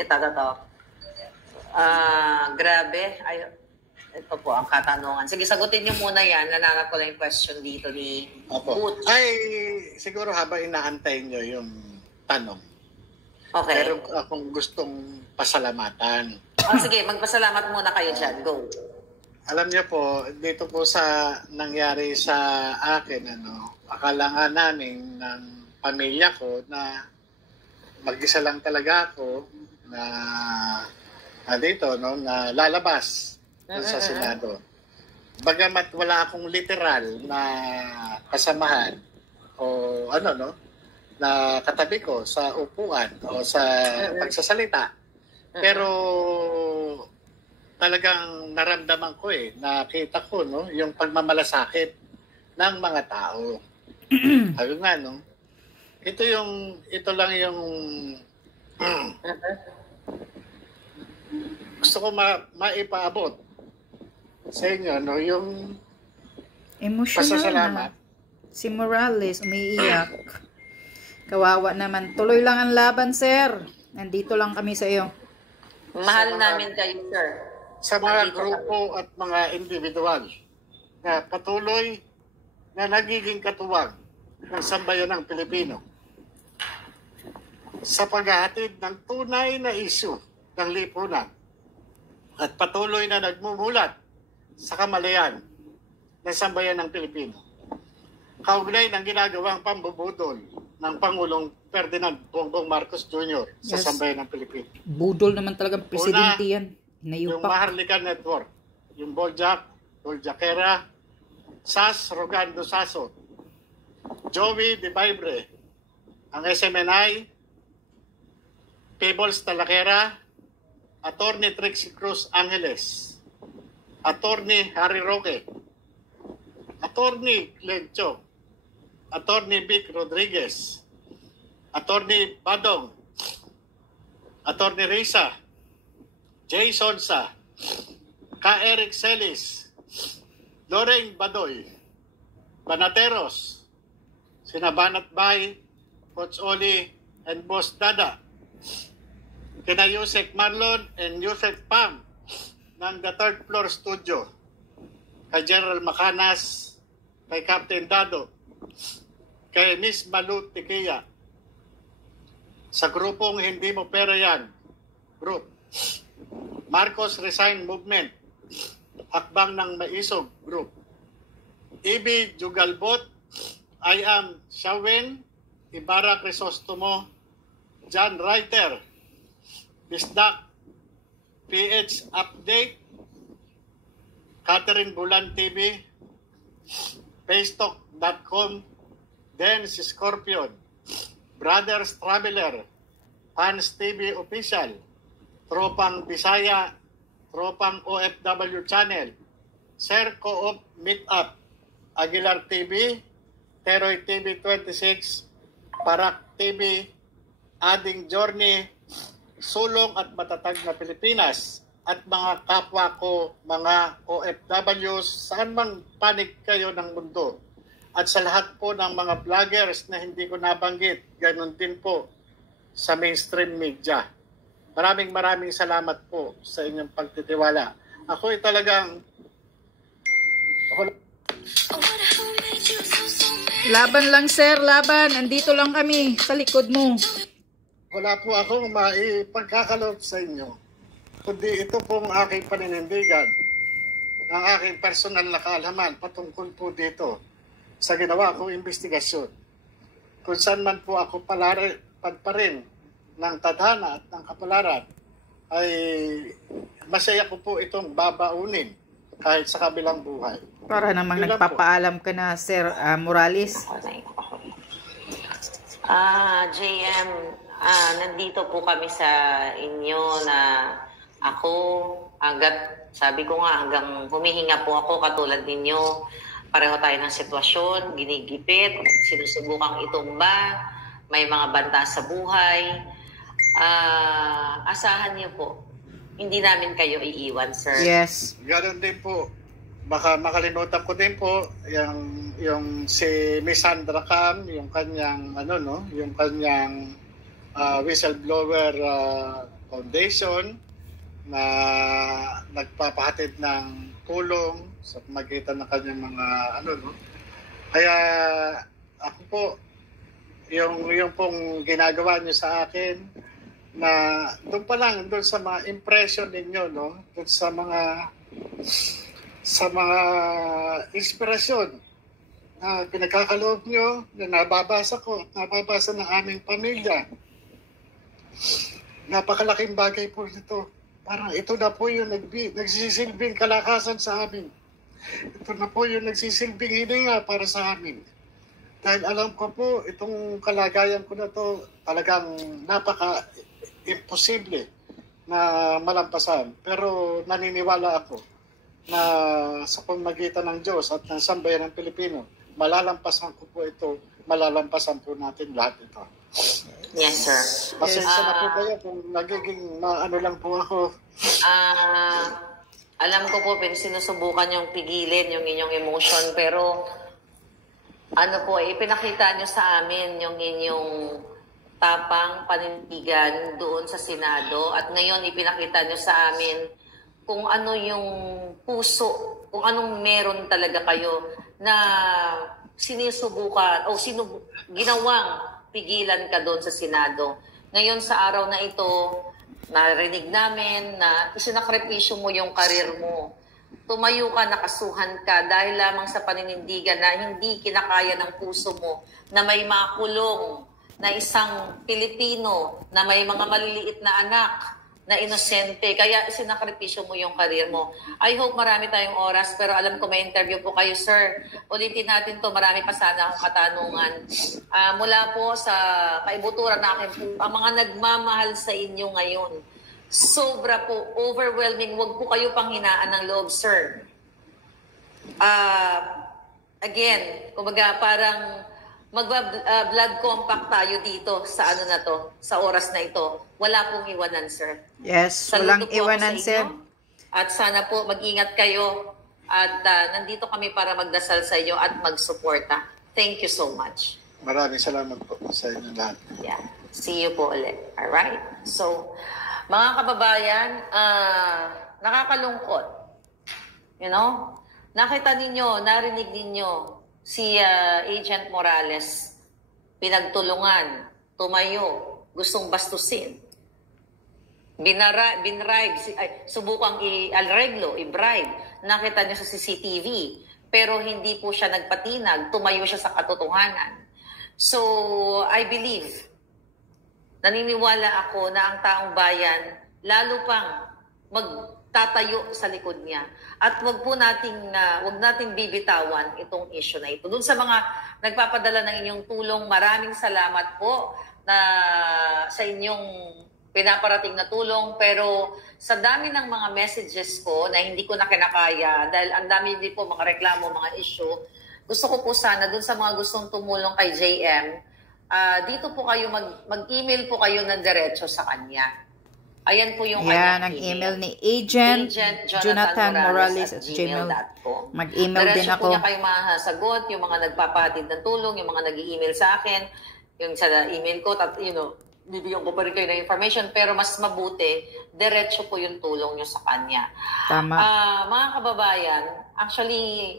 ito. Grabe. Ay, ito po ang katanungan. Sige, sagutin niyo muna yan. Nananap ko lang yung question dito ni Butch. Ay, siguro habang inaantay niyo yung tanong. Okay. Pero akong gustong pasalamatan. Sige, magpasalamat muna kayo dyan. Go. Alam niyo po, dito po sa nangyari sa akin, akala nga namin ng pamilya ko na mag-isa lang talaga ako na dito, na lalabas sa Senado. Bagamat wala akong literal na kasamahan o na katabi ko sa upuan o sa pagsasalita. Pero talagang naramdaman ko nakita ko yung pagmamalasakit ng mga tao. Ayun nga ito lang yung gusto ko maipaabot sa inyo yung emotional pasasalamat. Si Morales umiiyak. Kawawa naman. Tuloy lang ang laban, sir. Nandito lang kami sa iyo. Mahal namin kayo, sir. Sa mga grupo at mga individual na patuloy na nagiging katuwang ng sambayan ng Pilipino sa paghahatid ng tunay na isyu ng lipunan at patuloy na nagmumulat sa kamalayan ng sambayan ng Pilipino. Kaugnay ng ginagawang pambubudol ng Pangulong Ferdinand Bongbong Marcos Jr. sa sambayan ng Pilipino. Budol naman talagang presidente yan. Yung Maharlika Network, yung Boljak, Boljakera, SAS Rogando Saso, Joey De Vibre, ang SMNI, Peebles Talakera, Attorney Trixie Cruz Angeles, Attorney Harry Roque, Attorney Lencho, Attorney Vic Rodriguez, Attorney Badong, Attorney Risa, Jay Sonsa, K. Eric Celis, Lorraine Badoy, Banateros, sina Banat Bay, Coach Oli, and Boss Dada, kina Yusek Marlon and Yusek Pam ng The Third Floor Studio, kay General Macanas, kay Captain Dado, kay Miss Malu Tikia, sa grupong Hindi Mo Pera Yan Group, Marcos Resign Movement, Hakbang ng Maisog Group, Ibi Jugalbot, I Am Shawin, Ibarra Crisostomo, John Reiter, Bisdak, PH Update, Catherine Bulan TV, Paystock.com, Dance Scorpion, Brothers Traveler, Hans TV Official, Tropang Bisaya, Tropang OFW Channel, Sir Co-op Meetup, Aguilar TV, Teroy TV 26, Parak TV, Ading Journey, Sulong at Matatag na Pilipinas, at mga kapwa ko, mga OFWs, saan mang panig kayo ng mundo. At sa lahat po ng mga vloggers na hindi ko nabanggit, ganun din po sa mainstream media. Maraming salamat po sa inyong pagtitiwala. Ako'y talagang... Laban lang, sir. Laban. Andito lang kami sa likod mo. Wala po akong maipagkakaloob sa inyo. Kundi ito pong aking paninindigan, ang aking personal na kaalaman patungkol po dito sa ginawa kong investigasyon. Kung saan man po ako pagparin ng tadhana at ng kapalaran, ay masaya ko po itong babaunin kahit sa kabilang buhay. Para namang nagpapaalam ka na, Sir Morales. JM, nandito po kami sa inyo na ako, sabi ko nga, hanggang humihinga po ako katulad ninyo. Pareho tayo ng sitwasyon, ginigipit, sinusubukang itumba, may mga banta sa buhay. Asahan niyo po, hindi namin kayo iiwan, sir. Yes. Ganon din po. Baka makalimutan ko din po yung si Miss Sandra Cam, yung kanyang yung kanyang whistleblower Foundation na nagpapahatid ng tulong sa pamagitan ng kanyang mga no. Kaya ako po, yung pong ginagawa niyo sa akin na doon pa lang, doon sa mga impression ninyo, no? Doon sa mga inspirasyon na pinagkakaloob nyo, na nababasa ko at nababasa ng aming pamilya. Napakalaking bagay po ito. Parang ito na po yung nagsisilbing kalakasan sa amin. Ito na po yung nagsisilbing hininga para sa amin. Dahil alam ko po, itong kalagayan ko na to talagang napaka-imposible na malampasan. Pero naniniwala ako na sa pamagitan ng Diyos at ng sambayan ng Pilipino, malalampasan ko po ito, malalampasan po natin lahat ito. Yes, sir. Pasensya na po kayo kung nagiging ano lang po ako. Alam ko po, sinusubukan yung pigilin yung inyong emotion, pero ano po, ipinakita nyo sa amin yung inyong tapang panindigan doon sa Senado, at ngayon ipinakita nyo sa amin kung ano yung puso, kung anong meron talaga kayo na sinusubukan o ginawang pigilan ka doon sa Senado. Ngayon sa araw na ito, narinig namin na isinakripisyo mo yung karir mo. Tumayo ka, nakasuhan ka dahil lamang sa paninindigan na hindi kinakaya ng puso mo na may makulong na isang Pilipino na may mga maliliit na anak na inosente. Kaya isinakripisyo mo yung karir mo. I hope marami tayong oras, pero alam ko may interview po kayo, sir. Ulitin natin to, marami pa sana akong katanungan. Mula po sa kaibuturan na akin po, ang mga nagmamahal sa inyo ngayon, sobra po, overwhelming. Huwag po kayo panghinaan ng loob, sir. Again, kumbaga parang blood compact tayo dito sa ano na to, sa oras na ito. Wala pong iwanan, sir. Yes, Saludo walang po iwanan, ako sa sir. inyo. At sana po mag-ingat kayo. At nandito kami para magdasal sa inyo at magsuporta. Thank you so much. Maraming salamat po sa inyo lahat. Yeah. See you po ulit. Alright? So, mga kababayan, nakakalungkot. You know? Nakita ninyo, narinig ninyo si Agent Morales, pinagtulungan, tumayo, gustong bastusin. Subukang i-bribe. Nakita niyo sa CCTV. Pero hindi po siya nagpatinag, tumayo siya sa katotohanan. So, I believe, naniniwala ako na ang taong bayan, lalo pang magtatayo sa likod niya. At wag nating bibitawan itong issue na ito. Doon sa mga nagpapadala ng inyong tulong, maraming salamat po na sa inyong pinaparating na tulong, pero sa dami ng mga messages ko na hindi ko na kinakaya, dahil ang dami din po mga reklamo, mga issue, gusto ko po sana dun sa mga gustong tumulong kay JM, dito po kayo mag-email po kayo ng diretso sa kanya. Ayan po yung ang email ni Agent Jonathan Morales at gmail.com. Mag-email din ako. Diretso po niya kayo masasagot, yung mga nagpapahatid ng tulong, yung mga nag-email sa akin, yung sa email ko, bibigyan ko pa rin kayo ng information, pero mas mabuti, diretso po yung tulong nyo sa kanya. Tama. Mga kababayan, actually,